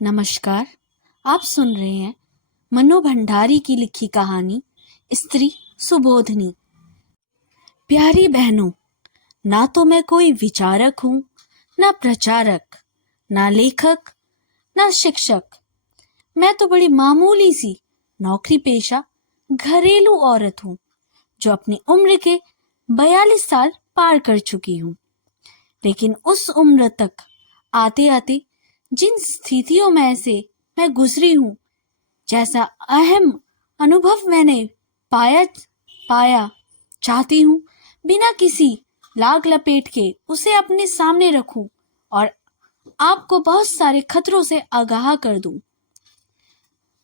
नमस्कार। आप सुन रहे हैं मनु भंडारी की लिखी कहानी स्त्री सुबोधनी। प्यारी बहनों, ना तो मैं कोई विचारक हूँ, ना प्रचारक, ना लेखक, ना शिक्षक। मैं तो बड़ी मामूली सी नौकरी पेशा घरेलू औरत हूँ जो अपनी उम्र के 42 साल पार कर चुकी हूँ। लेकिन उस उम्र तक आते आते जिन स्थितियों में से मैं गुजरी हूँ, जैसा अहम अनुभव मैंने पाया चाहती हूँ बिना किसी लाग लपेट के उसे अपने सामने रखूं और आपको बहुत सारे खतरों से आगाह कर दूं।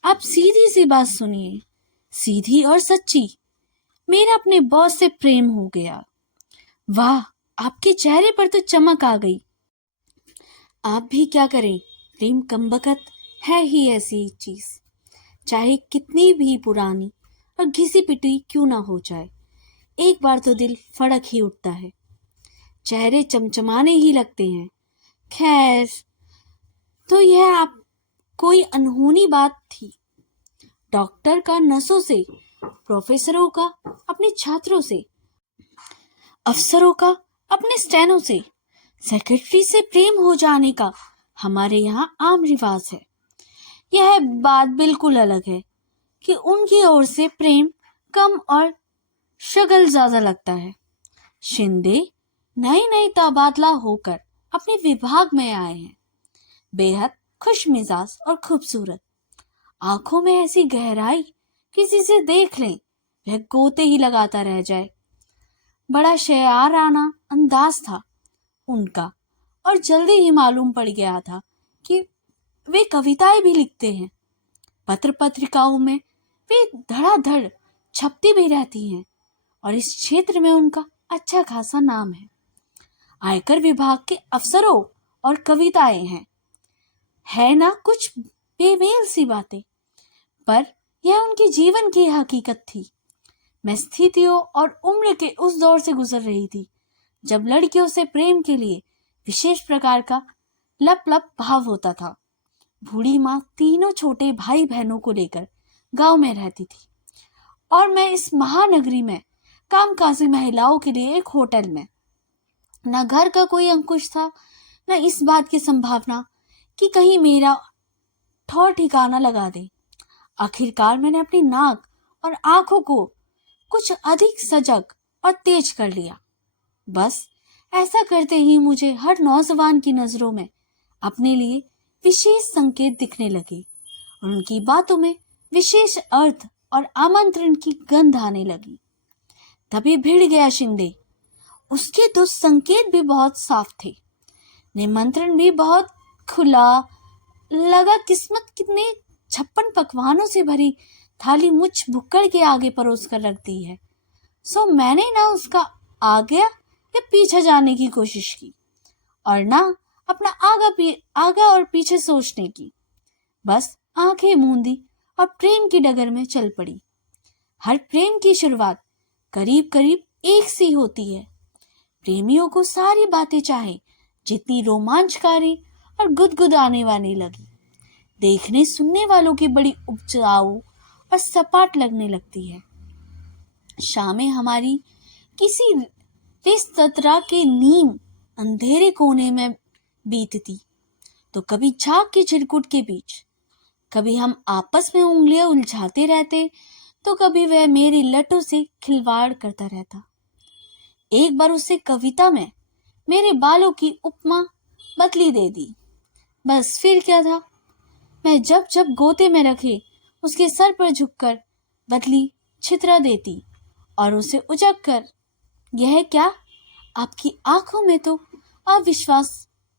आप सीधी सी बात सुनिए, सीधी और सच्ची। मेरा अपने बॉस से प्रेम हो गया। वाह, आपके चेहरे पर तो चमक आ गई। आप भी क्या करें, प्रेम कमबख्त है ही ऐसी चीज, चाहे कितनी भी पुरानी और घिसी पिटी क्यों ना हो जाए, एक बार तो दिल फड़क ही उठता है, चेहरे चमचमाने ही लगते हैं। खैर, तो यह आप कोई अनहोनी बात थी। डॉक्टर का नसों से, प्रोफेसरों का अपने छात्रों से, अफसरों का अपने स्टेनो से, सेक्रेटरी से प्रेम हो जाने का हमारे यहाँ आम रिवाज है। यह बात बिल्कुल अलग है कि उनकी ओर से प्रेम कम और शगल ज्यादा लगता है। शिंदे नए नए तबादला होकर अपने विभाग में आए हैं, बेहद खुश मिजाज और खूबसूरत, आंखों में ऐसी गहराई, किसी से देख लें वह गोते ही लगाता रह जाए। बड़ा शेयाराना अंदाज था उनका और जल्दी ही मालूम पड़ गया था कि वे कविताएं भी लिखते हैं। पत्र पत्रिकाओं में वे धड़ाधड़ छपती भी रहती हैं और इस क्षेत्र में उनका अच्छा खासा नाम है। आयकर विभाग के अफसरों और कविताएं हैं, है ना कुछ बेमेल सी बातें, पर यह उनके जीवन की हकीकत थी। मैं स्थितियों और उम्र के उस दौर से गुजर रही थी जब लड़कियों से प्रेम के लिए विशेष प्रकार का लप लप भाव होता था। बूढ़ी माँ तीनों छोटे भाई बहनों को लेकर गांव में रहती थी और मैं इस महानगरी में कामकाजी महिलाओं के लिए एक होटल में। न घर का कोई अंकुश था, न इस बात की संभावना कि कहीं मेरा ठौर ठिकाना लगा दे। आखिरकार मैंने अपनी नाक और आंखों को कुछ अधिक सजग और तेज कर लिया। बस ऐसा करते ही मुझे हर नौजवान की नजरों में अपने लिए विशेष संकेत दिखने लगे और उनकी बातों में विशेष अर्थ और आमंत्रण की गंध आने लगी। तभी भिड़ गया शिंदे। उसके तो संकेत भी बहुत साफ थे, निमंत्रण भी बहुत खुला लगा। किस्मत कितने 56 पकवानों से भरी थाली मुझ भुक्कड़ के आगे परोस कर रख दी है। सो मैंने ना उसका आगे या पीछे जाने की कोशिश की और ना अपना आगा और पीछे सोचने की। बस आंखें मूंदी और प्रेम की डगर में चल पड़ी। हर प्रेम की शुरुआत करीब करीब एक सी होती है। प्रेमियों को सारी बातें चाहे जितनी रोमांचकारी और गुदगुदाने वाली लगी, देखने सुनने वालों की बड़ी उपजाऊ और सपाट लगने लगती है। शामें हमारी किसी रेस्तरां के नीम अंधेरे कोने में बीतती तो कभी झाग की चिरकुट के बीच, कभी हम आपस में उंगलियां उलझाते रहते तो कभी वह मेरी लटों से खिलवाड़ करता रहता। एक बार उसे कविता में मेरे बालों की उपमा बदली दे दी। बस फिर क्या था, मैं जब जब गोते में रखे उसके सर पर झुककर बदली छितरा देती और उसे उचक कर, यह क्या, आपकी आंखों में तो अविश्वास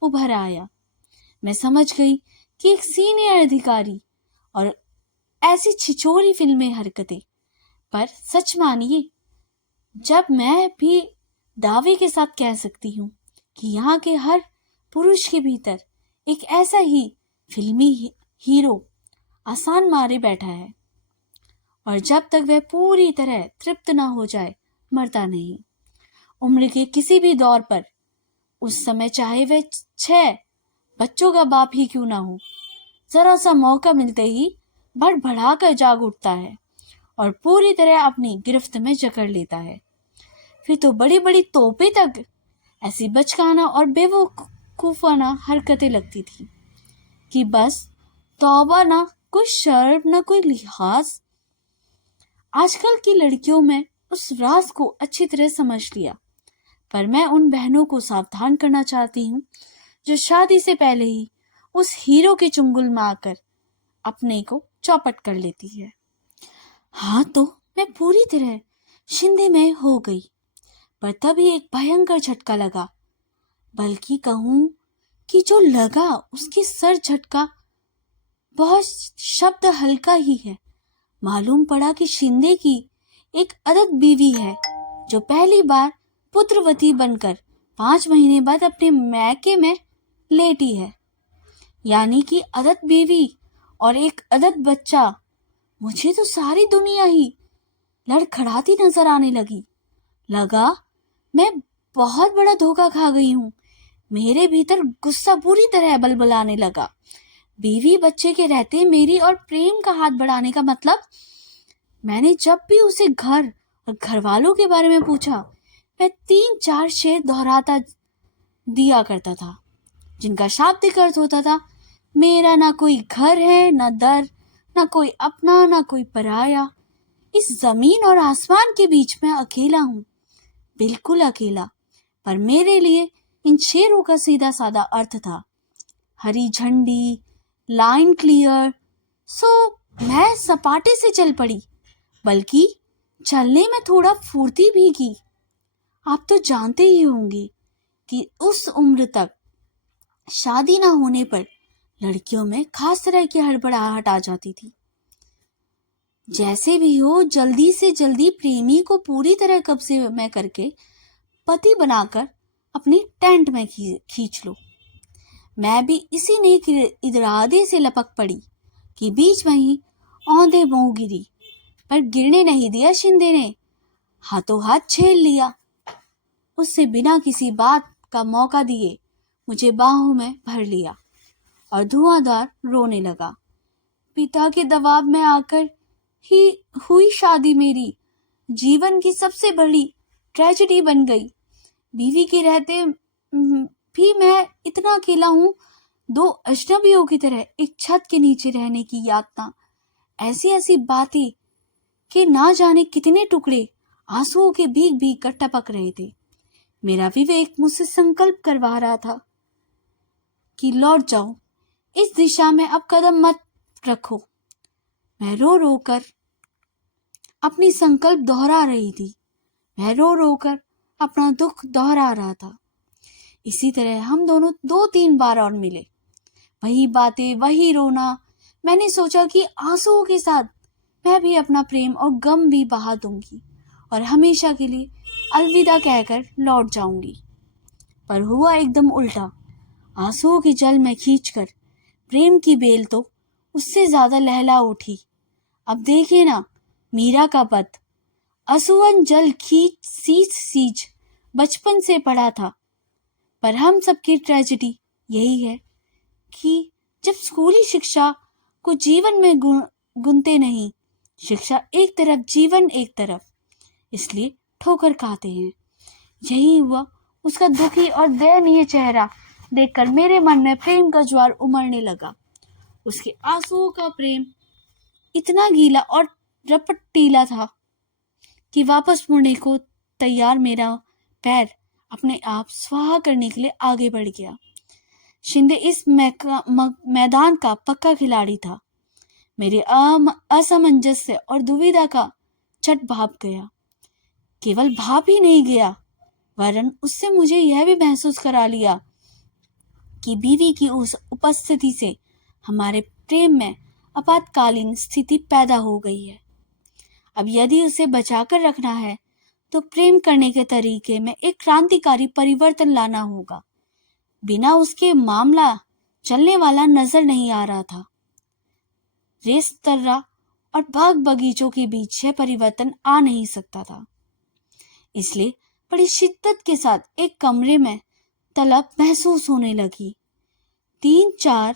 उभर आया। मैं समझ गई कि एक सीनियर अधिकारी और ऐसी छिछोरी फिल्मी हरकतें। पर सच मानिए, जब मैं भी दावे के साथ कह सकती हूँ कि यहाँ के हर पुरुष के भीतर एक ऐसा ही फिल्मी हीरो आसान मारे बैठा है और जब तक वह पूरी तरह तृप्त ना हो जाए मरता नहीं। उम्र के किसी भी दौर पर, उस समय चाहे वह 6 बच्चों का बाप ही क्यों ना हो, जरा सा मौका मिलते ही भड़बड़ाकर जाग उठता है और पूरी तरह अपनी गिरफ्त में जकड़ लेता है। फिर तो बड़ी बड़ी तोपें तक ऐसी बचकाना और बेवकूफाना हरकतें लगती थी कि बस तौबा, ना कोई शर्म ना कोई लिहाज। आजकल की लड़कियों में उस राज को अच्छी तरह समझ लिया, पर मैं उन बहनों को सावधान करना चाहती हूँ जो शादी से पहले ही उस हीरो के चुंगल में आकर अपने को चौपट कर लेती है। हाँ, तो मैं पूरी तरह शिंदे में हो गई, पर तभी एक भयंकर झटका लगा, बल्कि कहूँ कि जो लगा उसकी सर झटका बहुत शब्द हल्का ही है। मालूम पड़ा कि शिंदे की एक अदद बीवी है जो पहली बार पुत्रवती बनकर 5 महीने बाद अपने मैके में लेटी है। यानी कि अदद बीवी और एक अदद बच्चा। मुझे तो सारी दुनिया ही लड़खड़ाती नजर आने लगा मैं बहुत बड़ा धोखा खा गई हूँ। मेरे भीतर गुस्सा पूरी तरह बलबलाने लगा। बीवी बच्चे के रहते मेरी और प्रेम का हाथ बढ़ाने का मतलब? मैंने जब भी उसे घर और घर वालों के बारे में पूछा, मैं 3-4 शेर दोहराता दिया करता था, जिनका शाब्दिक अर्थ होता था, मेरा ना कोई घर है, ना दर, ना कोई अपना, ना कोई पराया। इस जमीन और आसमान के बीच में अकेला हूँ, बिल्कुल अकेला। पर मेरे लिए इन शेरों का सीधा साधा अर्थ था हरी झंडी, लाइन क्लियर। सो मैं सपाटे से चल पड़ी, बल्कि चलने में थोड़ा फुर्ती भी की। आप तो जानते ही होंगे कि उस उम्र तक शादी ना होने पर लड़कियों में खास तरह की हड़बड़ाहट आ जाती थी। जैसे भी हो, जल्दी से जल्दी प्रेमी को पूरी तरह कब्जे में करके पति बनाकर अपनी टेंट में खींच लो। मैं भी इसी नेक इरादे से लपक पड़ी कि बीच में ही औंधे मुंह गिरी, पर गिरने नहीं दिया शिंदे ने। हाथों हाथ छेड़ लिया। उससे बिना किसी बात का मौका दिए मुझे बाहों में भर लिया और धुआंधार रोने लगा। पिता के दबाव में आकर ही हुई शादी मेरी जीवन की सबसे बड़ी ट्रेजेडी बन गई। बीवी के रहते भी मैं इतना अकेला हूँ, 2 अजनबियों की तरह एक छत के नीचे रहने की यातना। ऐसी ऐसी बातें कि ना जाने कितने टुकड़े आंसुओं के भीग भीग कर टपक रहे थे। मेरा विवेक मुझसे संकल्प करवा रहा था कि लौट जाओ, इस दिशा में अब कदम मत रखो। मैं रो रो कर अपनी संकल्प दोहरा रही थी। मैं रो रो कर अपना दुख दोहरा रहा था। इसी तरह हम दोनों 2-3 बार और मिले। वही बातें, वही रोना। मैंने सोचा कि आंसुओं के साथ मैं भी अपना प्रेम और गम भी बहा दूंगी और हमेशा के लिए अलविदा कहकर लौट जाऊंगी। पर हुआ एकदम उल्टा। आंसुओं के जल में खींचकर प्रेम की बेल तो उससे ज्यादा लहला उठी। अब देखिए ना, मीरा का पद असुवन जल खींच सींच सींच बचपन से पढ़ा था। पर हम सबकी ट्रेजेडी यही है कि जब स्कूली शिक्षा को जीवन में गुनते नहीं, शिक्षा एक तरफ, जीवन एक तरफ, इसलिए ठोकर खाते हैं। यही हुआ। उसका दुखी और दयनीय चेहरा देखकर मेरे मन में प्रेम का ज्वार उमड़ने लगा। उसके आंसुओं का प्रेम इतना गीला और रपटीला था कि वापस मुड़ने को तैयार मेरा पैर अपने आप स्वाहा करने के लिए आगे बढ़ गया। शिंदे इस मैदान का पक्का खिलाड़ी था। मेरे असमंजस्य और दुविधा का चट भाप गया। केवल भाप ही नहीं गया, वरन उससे मुझे यह भी महसूस करा लिया कि बीवी की उस उपस्थिति से हमारे प्रेम में आपातकालीन स्थिति पैदा हो गई है। अब यदि उसे बचाकर रखना है तो प्रेम करने के तरीके में एक क्रांतिकारी परिवर्तन लाना होगा। बिना उसके मामला चलने वाला नजर नहीं आ रहा था। रेस्तरां और बाग बगीचों के बीच यह परिवर्तन आ नहीं सकता था। इसलिए बड़ी शिद्दत के साथ एक कमरे में तलब महसूस होने लगी। 3-4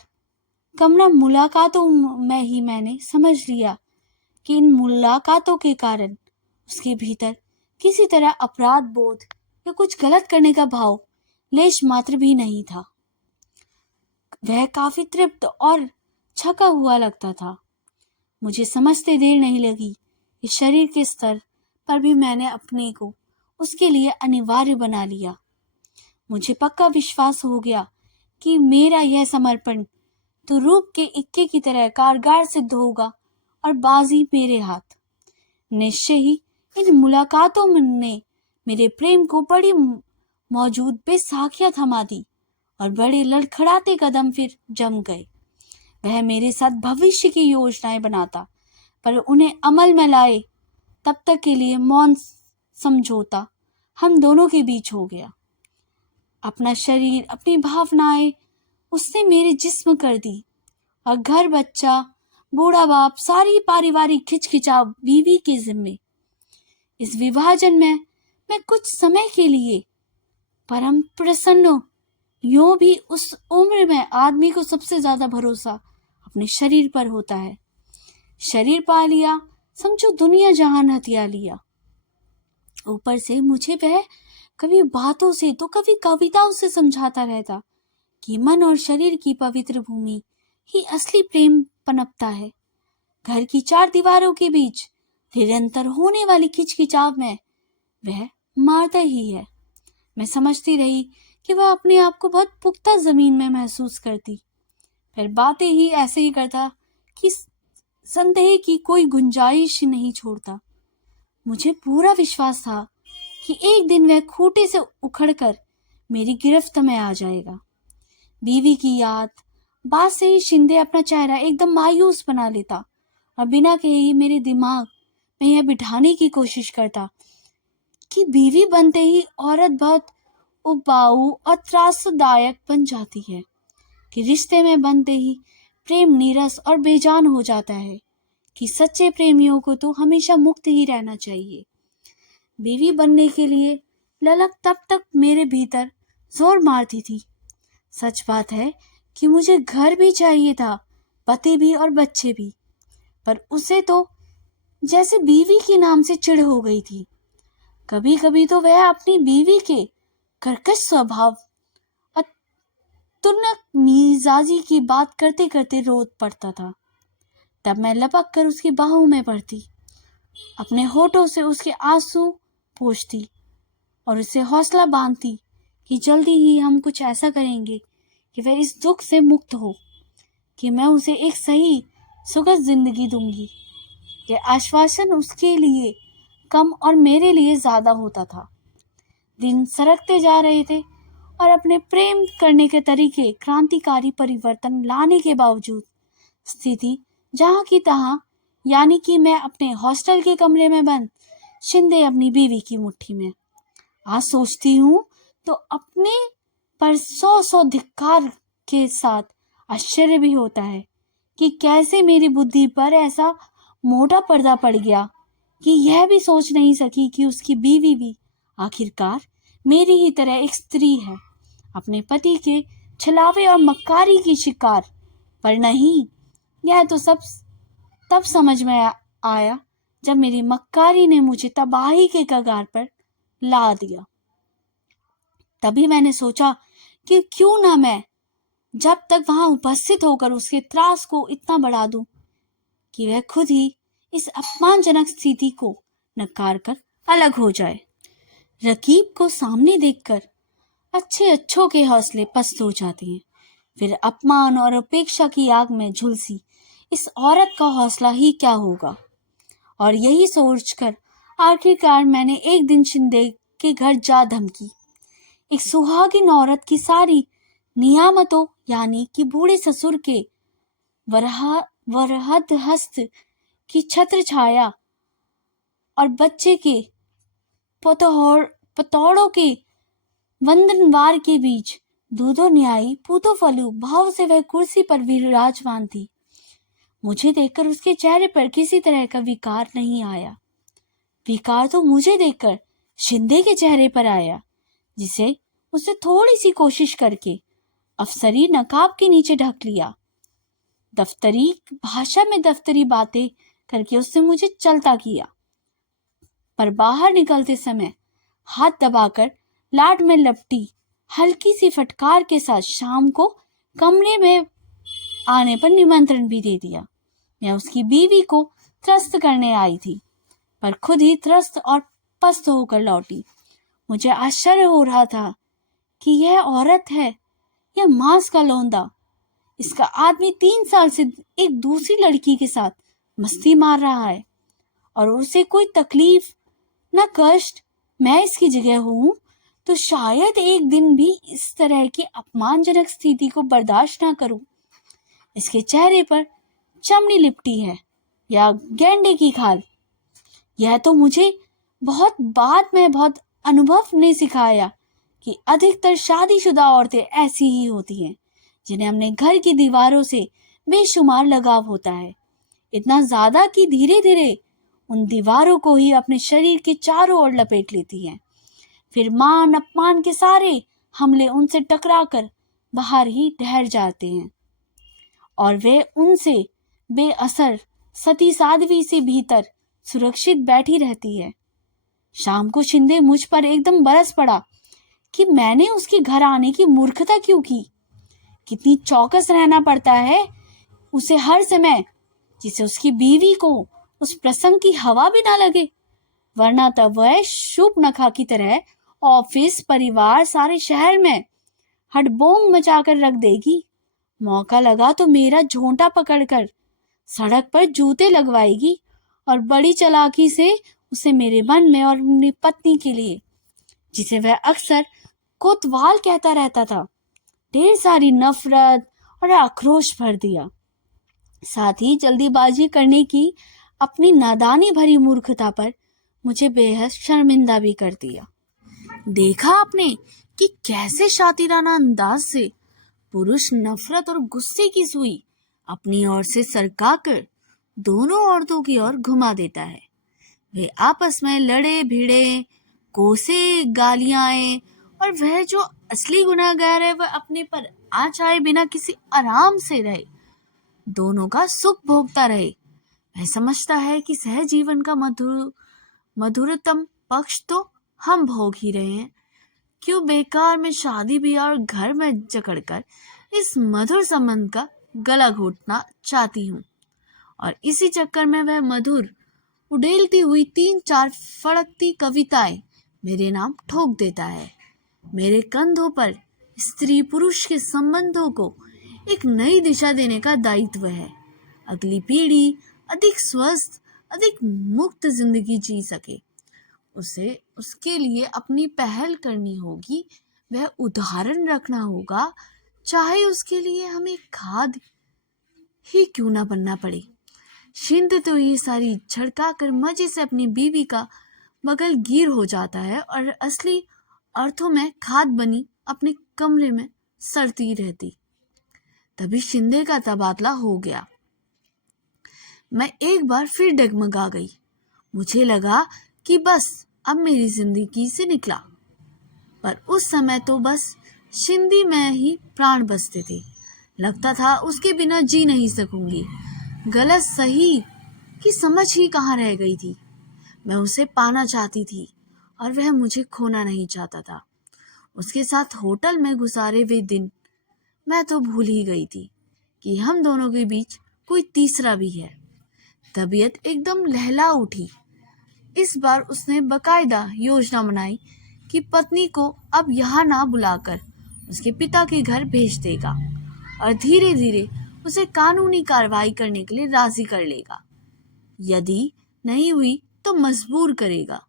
कमरा मुलाकातों में ही मैंने समझ लिया कि इन मुलाकातों के कारण उसके भीतर किसी तरह अपराध बोध या कुछ गलत करने का भाव लेश मात्र भी नहीं था। वह काफी तृप्त और छका हुआ लगता था। मुझे समझते देर नहीं लगी कि शरीर के स्तर पर भी मैंने अपने को उसके लिए अनिवार्य बना लिया। मुझे पक्का विश्वास हो गया कि मेरा यह समर्पण तो रूप के इक्के की तरह कारगर सिद्ध होगा और बाजी मेरे हाथ। निश्चय ही इन मुलाकातों ने मेरे प्रेम को बड़ी मौजूद बेसाखियां थमा दी और बड़े लड़खड़ाते कदम फिर जम गए। वह मेरे साथ भविष्य की योजनाएं बनाता, पर उन्हें अमल में लाए तब तक के लिए मौन समझौता हम दोनों के बीच हो गया। अपना शरीर, अपनी भावनाएं उसने मेरे जिस्म कर दी और घर, बच्चा, बूढ़ा बाप, सारी पारिवारिक खिचखिचाव बीवी के जिम्मे। इस विभाजन में मैं कुछ समय के लिए परम प्रसन्न। यूं भी उस उम्र में आदमी को सबसे ज्यादा भरोसा अपने शरीर पर होता है। शरीर पा लिया, समझो दुनिया जहान हथिया लिया। ऊपर से मुझे वह कभी बातों से तो कभी कविताओं से समझाता रहता कि मन और शरीर की पवित्र भूमि ही असली प्रेम पनपता है। घर की चार दीवारों के बीच निरंतर होने वाली खिचखिचाव में वह मारता ही है। मैं समझती रही कि वह अपने आप को बहुत पुख्ता जमीन में महसूस करती, फिर बातें ही ऐसे ही करता कि संदेह की कोई गुंजाइश नहीं छोड़ता। मुझे पूरा विश्वास था कि एक दिन वह खूंटे से उखड़कर मेरी गिरफ्त में आ जाएगा। बीवी की याद, बात से ही शिंदे अपना चेहरा एकदम मायूस बना लेता और बिना कहे ही मेरे दिमाग में यह बिठाने की कोशिश करता कि बीवी बनते ही औरत बहुत उबाऊ और त्रासदायक बन जाती है, कि रिश्ते में बनते ही प्रेम नीरस और बेजान हो जाता है, कि सच्चे प्रेमियों को तो हमेशा मुक्त ही रहना चाहिए। बीवी बनने के लिए ललक तब तक मेरे भीतर जोर मारती थी। सच बात है कि मुझे घर भी चाहिए था, पति भी और बच्चे भी, पर उसे तो जैसे बीवी के नाम से चिढ़ हो गई थी। कभी कभी तो वह अपनी बीवी के कर्कश स्वभाव और तुनक मिजाजी की बात करते करते रो पड़ता था। तब मैं लपक कर उसकी बाहों में पड़ती, अपने होठों से उसके आंसू पोंछती और उसे हौसला बांधती कि जल्दी ही हम कुछ ऐसा करेंगे कि वह इस दुख से मुक्त हो, कि मैं उसे एक सही सुखद जिंदगी दूंगी। यह आश्वासन उसके लिए कम और मेरे लिए ज्यादा होता था। दिन सरकते जा रहे थे और अपने प्रेम करने के तरीके क्रांतिकारी परिवर्तन लाने के बावजूद स्थिति जहां की तहां, यानी कि मैं अपने हॉस्टल के कमरे में बंद, शिंदे अपनी बीवी की मुट्ठी में। आज सोचती हूँ तो अपने पर सौ सौ धिक्कार के साथ आश्चर्य भी होता है कि कैसे मेरी बुद्धि पर ऐसा मोटा पर्दा पड़ गया कि यह भी सोच नहीं सकी कि उसकी बीवी भी आखिरकार मेरी ही तरह एक स्त्री है, अपने पति के छलावे और मक्कारी की शिकार। पर नहीं, यह तो सब तब समझ में आया जब मेरी मक्कारी ने मुझे तबाही के कगार पर ला दिया। तभी मैंने सोचा कि क्यों ना मैं जब तक वहां उपस्थित होकर उसके त्रास को इतना बढ़ा दूं कि वह खुद ही इस अपमानजनक स्थिति को नकार कर अलग हो जाए। रकीब को सामने देखकर अच्छे अच्छों के हौसले पस्त हो जाते हैं। फिर अपमान और उपेक्षा की आग में झुलसी इस औरत का हौसला ही क्या होगा। और यही सोचकर आखिरकार मैंने एक दिन शिंदे के घर जा धमकी। एक सुहागिन औरत की सारी नियामतों, यानी कि बूढ़े ससुर के वरहद हस्त की छत्र छाया और बच्चे के पतौड़ों के वंदनवार के बीच दूधो न्यायी पूतो फलू भाव से वह कुर्सी पर विराजमान थी। मुझे देखकर उसके चेहरे पर किसी तरह का विकार नहीं आया। विकार तो मुझे देखकर शिंदे के चेहरे पर आया, जिसे उसे थोड़ी सी कोशिश करके अफसरी नकाब के नीचे ढक लिया। दफ्तरी भाषा में दफ्तरी बातें करके उसने मुझे चलता किया, पर बाहर निकलते समय हाथ दबाकर लाड में लपटी हल्की सी फटकार के साथ शाम को कमरे में आने पर निमंत्रण भी दे दिया। मैं उसकी बीवी को त्रस्त करने आई थी, पर खुद ही त्रस्त और पस्त होकर लौटी। मुझे आश्चर्य हो रहा था कि यह औरत है या मांस का लौंदा। इसका आदमी 3 साल से एक दूसरी लड़की के साथ मस्ती मार रहा है और उसे कोई तकलीफ न कष्ट। मैं इसकी जगह हूं तो शायद एक दिन भी इस तरह की अपमानजनक स्थिति को बर्दाश्त न करूं। इसके चेहरे पर चमड़ी लिपटी है या गेंडे की खाल। यह तो मुझे बहुत अनुभव ने सिखाया कि अधिकतर शादीशुदा औरतें ऐसी ही होती हैं, जिन्हें अपने घर की दीवारों से बेशुमार लगाव होता है, इतना ज्यादा कि धीरे धीरे उन दीवारों को ही अपने शरीर के चारों ओर लपेट लेती हैं। फिर मान अपमान के सारे हमले उनसे टकराकर बाहर ही ठहर जाते हैं और वे उनसे बेअसर सती साध्वी से भीतर सुरक्षित बैठी रहती है। शाम को शिंदे मुझ पर एकदम बरस पड़ा कि मैंने उसके घर आने की मूर्खता क्यों की। कितनी चौकस रहना पड़ता है उसे हर समय, जिसे उसकी बीवी को उस प्रसंग की हवा भी ना लगे, वरना तब वह शूर्पणखा की तरह ऑफिस परिवार सारे शहर में हड़बोंग मचाकर रख देगी। मौका लगा तो मेरा झोंटा पकड़कर सड़क पर जूते लगवाएगी और बड़ी चालाकी से उसे मेरे मन में और अपनी पत्नी के लिए, जिसे वह अक्सर कोतवाल कहता रहता था, ढेर सारी नफरत और आक्रोश भर दिया। साथ ही जल्दीबाजी करने की अपनी नादानी भरी मूर्खता पर मुझे बेहद शर्मिंदा भी कर दिया। देखा आपने कि कैसे शातिराना अंदाज से पुरुष नफरत और गुस्से की सुई अपनी ओर से सरकाकर दोनों औरतों की ओर घुमा देता है। वे आपस में लड़े भिड़े, कोसे गालियां आए और वह जो असली गुनाहगार है वह अपने पर आँच आए बिना किसी आराम से रहे, दोनों का सुख भोगता रहे। वह समझता है कि सहजीवन का मधुरतम पक्ष तो हम भोग ही रहे हैं। क्यों बेकार में शादी ब्याह और घर में जकड़कर इस मधुर संबंध का गला घोटना चाहती हूँ। और इसी चक्कर में वह मधुर उड़ेलती हुई 3-4 फड़कती कविताएं मेरे नाम ठोक देता है। मेरे कंधों पर स्त्री पुरुष के संबंधों को एक नई दिशा देने का दायित्व है। अगली पीढ़ी अधिक स्वस्थ, अधिक मुक्त जिंदगी जी सके, उसे उसके लिए अपनी पहल करनी होगी। वह उदाहरण रखना होगा, चाहे उसके लिए हमें खाद ही क्यों ना बनना पड़े। शिंद तो ये सारी झड़का कर मजे से अपनी बीवी का बगल गिर हो जाता है और असली अर्थों में खाद बनी अपने कमरे में सड़ती रहती। तभी शिंदे का तबादला हो गया। मैं एक बार फिर डगमगा गई। मुझे लगा कि बस अब मेरी जिंदगी से निकला, पर उस समय तो बस शिंदी में ही प्राण बसते थे। लगता था उसके बिना जी नहीं सकूंगी। गलत सही की समझ ही कहाँ रह गई थी। मैं उसे पाना चाहती थी और वह मुझे खोना नहीं चाहता था। उसके साथ होटल में गुजारे वे दिन मैं तो भूल ही गई थी कि हम दोनों के बीच कोई तीसरा भी है। तबीयत एकदम लहला उठी। इस बार उसने बकायदा योजना बनाई कि पत्नी को अब यहाँ ना बुलाकर उसके पिता के घर भेज देगा और धीरे धीरे उसे कानूनी कार्रवाई करने के लिए राजी कर लेगा। यदि नहीं हुई तो मजबूर करेगा।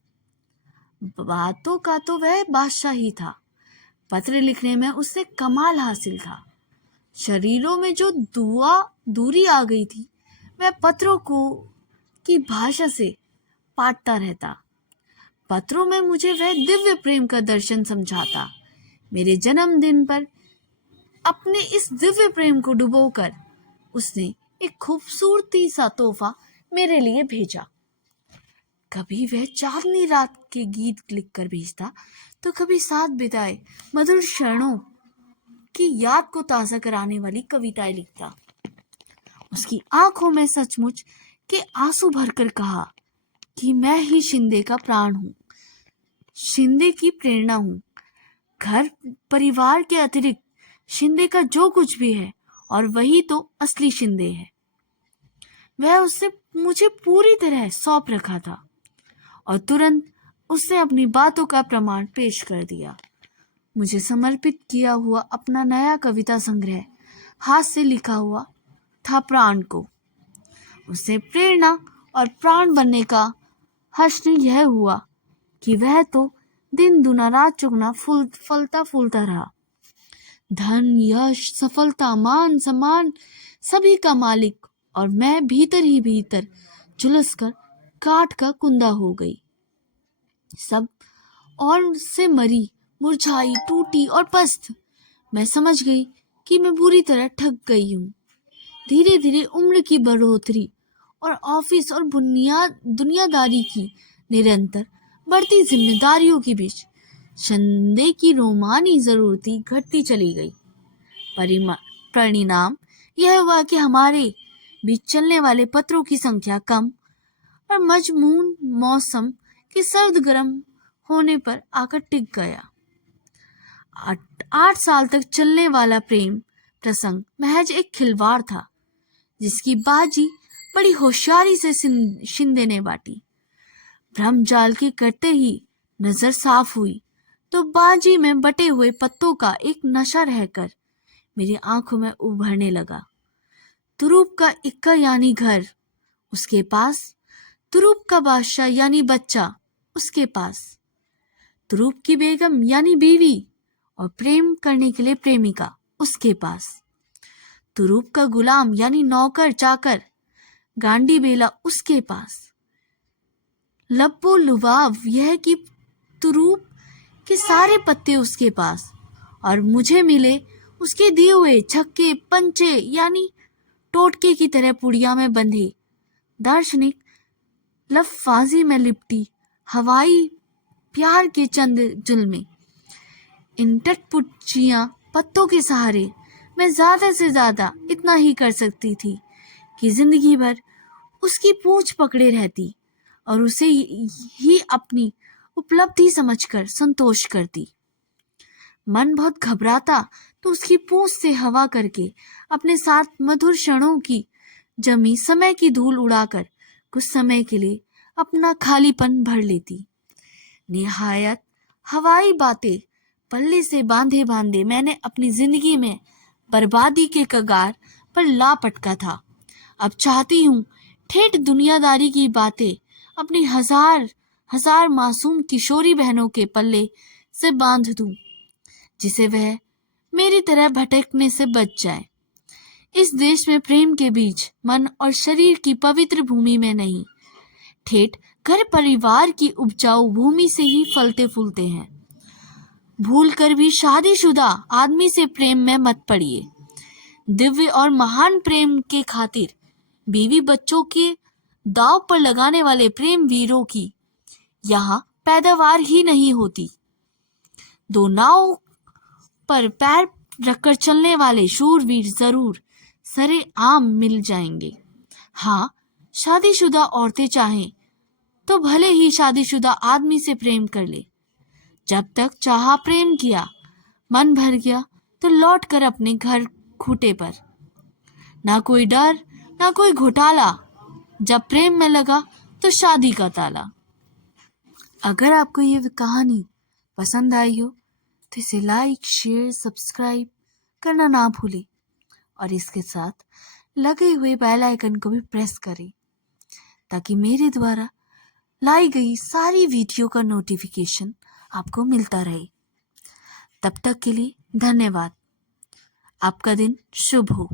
बातों का तो वह बादशाह ही था। पत्र लिखने में उससे कमाल हासिल था। शरीरों में जो दूरी आ गई थी वह पत्रों को की भाषा से पाटता रहता। पत्रों में मुझे वह दिव्य प्रेम का दर्शन समझाता। मेरे जन्मदिन पर अपने इस दिव्य प्रेम को डुबोकर उसने एक खूबसूरती सा तोहफा मेरे लिए भेजा। कभी वह चांदनी रात के गीत लिखकर भेजता तो कभी साथ बिताए मधुर क्षणों की याद को ताज़ा कराने वाली कविताएं लिखता। उसकी आंखों में सचमुच के आंसू भरकर कहा कि मैं ही शिंदे का प्राण हूँ, शिंदे की प्रेरणा हूँ। घर परिवार के अतिरिक्त शिंदे का जो कुछ भी है, और वही तो असली शिंदे है। वह उससे मुझे पूरी तरह सौंप रखा था और तुरंत उसने अपनी बातों का प्रमाण पेश कर दिया। मुझे समर्पित किया हुआ अपना नया कविता संग्रह हाथ से लिखा हुआ था प्राण को। उसे प्रेरणा और प्राण बनने का हर्ष यह हुआ कि वह तो दिन दुना रात चौगुना फलता फूलता रहा। धन, यश, सफलता, मान सम्मान सभी का मालिक, और मैं भीतर ही भीतर झुलसकर काठ का कुंदा हो गई। सब और से मरी, मुरझाई, टूटी और पस्त मैं समझ गई कि मैं बुरी तरह ठग गई हूँ। धीरे धीरे उम्र की बढ़ोतरी और ऑफिस और दुनियादारी की निरंतर बढ़ती जिम्मेदारियों के बीच शिंदे की रोमानी जरूरती घटती चली गई। परिणाम यह हुआ कि हमारे बीच चलने वाले पत्रों की संख्या कम और मजमून मौसम के सर्द गर्म होने पर आकर टिक गया। 8 साल तक चलने वाला प्रेम प्रसंग महज एक खिलवाड़ था, जिसकी बाजी बड़ी होशियारी से शिंदे ने बाटी। भ्रमजाल के करते ही नजर साफ हुई तो बाजी में बटे हुए पत्तों का एक नशा रहकर मेरी आंखों में उभरने लगा। तुरूप का इक्का यानी घर उसके पास, तुरूप का बादशाह यानी बच्चा उसके पास, तुरूप की बेगम यानी बीवी और प्रेम करने के लिए प्रेमिका उसके पास, तुरूप का गुलाम यानी नौकर चाकर गांडी बेला उसके पास। लब्बो लुबाब यह कि तुरूप के सारे पत्ते उसके पास, और मुझे मिले उसके दिए हुए छक्के पंचे यानी टोटके की तरह पुड़िया में बंधे दार्शनिक लफ्फाजी में लिपटी हवाई प्यार के चंद जुल्मे। इन टटपुटियां पत्तों के सहारे मैं ज्यादा से ज्यादा इतना ही कर सकती थी कि जिंदगी भर उसकी पूंछ पकड़े रहती और उसे ही अपनी उपलब्धि समझकर संतोष करती। मन बहुत घबराता तो उसकी पूंछ से हवा करके अपने साथ मधुर क्षणों की जमी समय की धूल उड़ाकर कुछ समय के लिए अपना खालीपन भर लेती। निहायत हवाई बातें पल्ले से बांधे बांधे मैंने अपनी जिंदगी में बर्बादी के कगार पर ला पटका था। अब चाहती हूँ ठेठ दुनियादारी की बातें अपनी हजार हजार मासूम किशोरी बहनों के पल्ले से बांध दूं, जिसे वह मेरी तरह भटकने से बच जाए। इस देश में प्रेम के बीज मन और शरीर की पवित्र भूमि में नहीं, ठेठ घर परिवार की उपजाऊ भूमि से ही फलते फूलते हैं। भूल कर भी शादीशुदा आदमी से प्रेम में मत पड़िए। दिव्य और महान प्रेम के खातिर बीवी बच्चों के दाव पर लगाने वाले प्रेम वीरों की यहाँ पैदावार ही नहीं होती। दो नाव पर पैर रखकर चलने वाले शूरवीर जरूर सरे आम मिल जाएंगे। हाँ, शादीशुदा औरतें चाहें तो भले ही शादीशुदा आदमी से प्रेम कर ले। जब तक चाहा प्रेम किया, मन भर गया तो लौट कर अपने घर खूंटे पर। ना कोई डर ना कोई घोटाला, जब प्रेम में लगा तो शादी का ताला। अगर आपको ये कहानी पसंद आई हो तो इसे लाइक शेयर सब्सक्राइब करना ना भूलें और इसके साथ लगे हुए बेल आइकन को भी प्रेस करें ताकि मेरे द्वारा लाई गई सारी वीडियो का नोटिफिकेशन आपको मिलता रहे। तब तक के लिए धन्यवाद। आपका दिन शुभ हो।